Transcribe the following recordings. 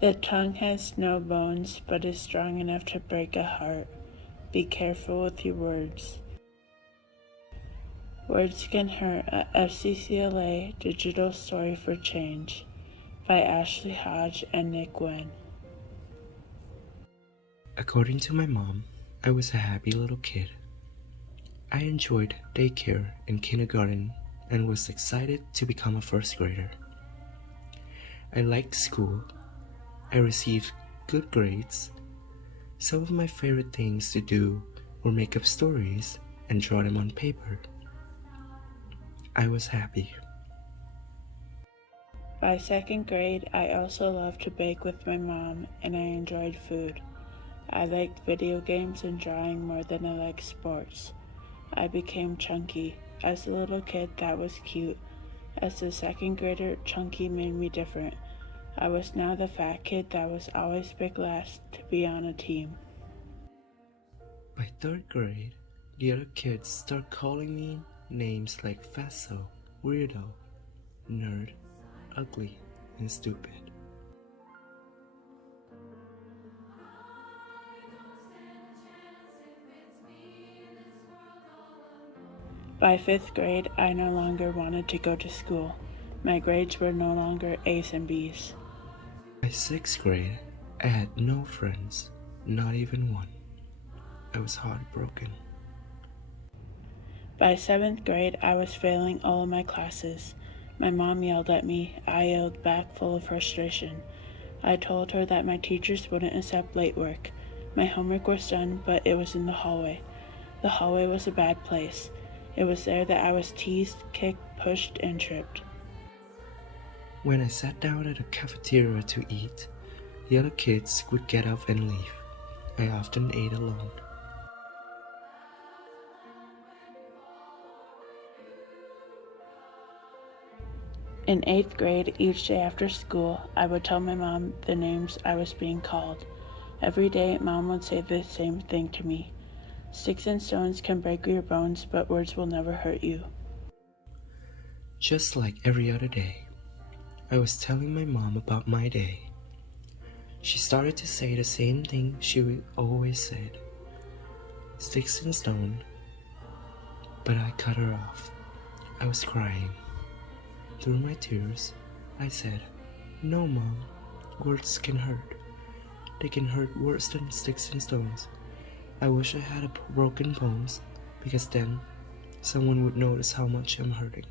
The tongue has no bones, but is strong enough to break a heart. Be careful with your words. Words Can Hurt, a FCCLA Digital Story for Change by Hodge and Nguyen. According to my mom, I was a happy little kid. I enjoyed daycare and kindergarten and was excited to become a first grader. I liked school. I received good grades. Some of my favorite things to do were make up stories and draw them on paper. I was happy. By second grade, I also loved to bake with my mom, and I enjoyed food. I liked video games and drawing more than I liked sports. I became chunky. As a little kid, that was cute. As a second grader, chunky made me different. I was now the fat kid that was always picked last to be on a team. By third grade, the other kids start calling me names like fatso, weirdo, nerd, ugly, and stupid. By fifth grade, I no longer wanted to go to school. My grades were no longer A's and B's. By sixth grade, I had no friends, not even one. I was heartbroken. By seventh grade, I was failing all of my classes. My mom yelled at me. I yelled back, full of frustration. I told her that my teachers wouldn't accept late work. My homework was done, but it was in the hallway. The hallway was a bad place. It was there that I was teased, kicked, pushed, and tripped. When I sat down at a cafeteria to eat, the other kids would get up and leave. I often ate alone. In eighth grade, each day after school, I would tell my mom the names I was being called. Every day, Mom would say the same thing to me. Sticks and stones can break your bones, but words will never hurt you. Just like every other day, I was telling my mom about my day. She started to say the same thing she always said. Sticks and stone. But I cut her off. I was crying. Through my tears, I said, "No, Mom, words can hurt. They can hurt worse than sticks and stones. I wish I had a broken bones, because then someone would notice how much I'm hurting."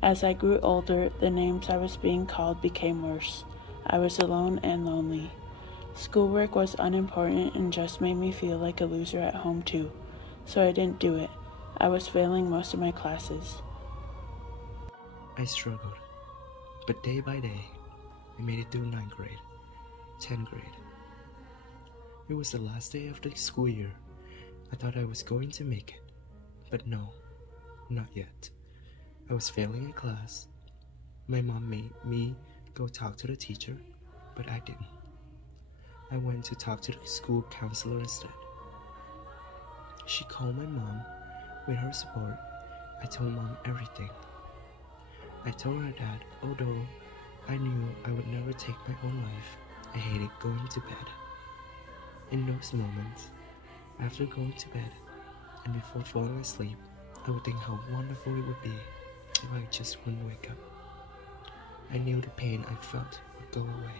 As I grew older, the names I was being called became worse. I was alone and lonely. Schoolwork was unimportant and just made me feel like a loser at home too, so I didn't do it. I was failing most of my classes. I struggled, but day by day, I made it through 9th grade, 10th grade. It was the last day of the school year. I thought I was going to make it, but no, not yet. I was failing a class. My mom made me go talk to the teacher, but I didn't. I went to talk to the school counselor instead. She called my mom. With her support, I told Mom everything. I told her that although I knew I would never take my own life, I hated going to bed. In those moments, after going to bed and before falling asleep, I would think how wonderful it would be if I just wouldn't wake up. I knew the pain I felt would go away.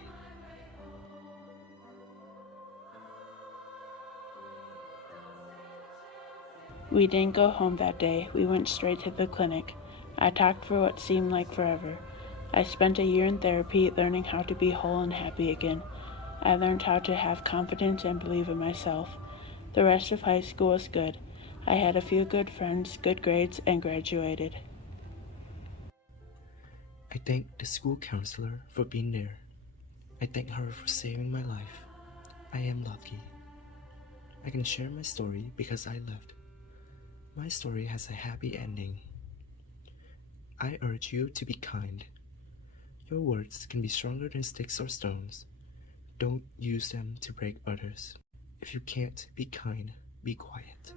We didn't go home that day. We went straight to the clinic. I talked for what seemed like forever. I spent a year in therapy learning how to be whole and happy again. I learned how to have confidence and believe in myself. The rest of high school was good. I had a few good friends, good grades, and graduated. I thank the school counselor for being there. I thank her for saving my life. I am lucky. I can share my story because I lived. My story has a happy ending. I urge you to be kind. Your words can be stronger than sticks or stones. Don't use them to break others. If you can't be kind, be quiet.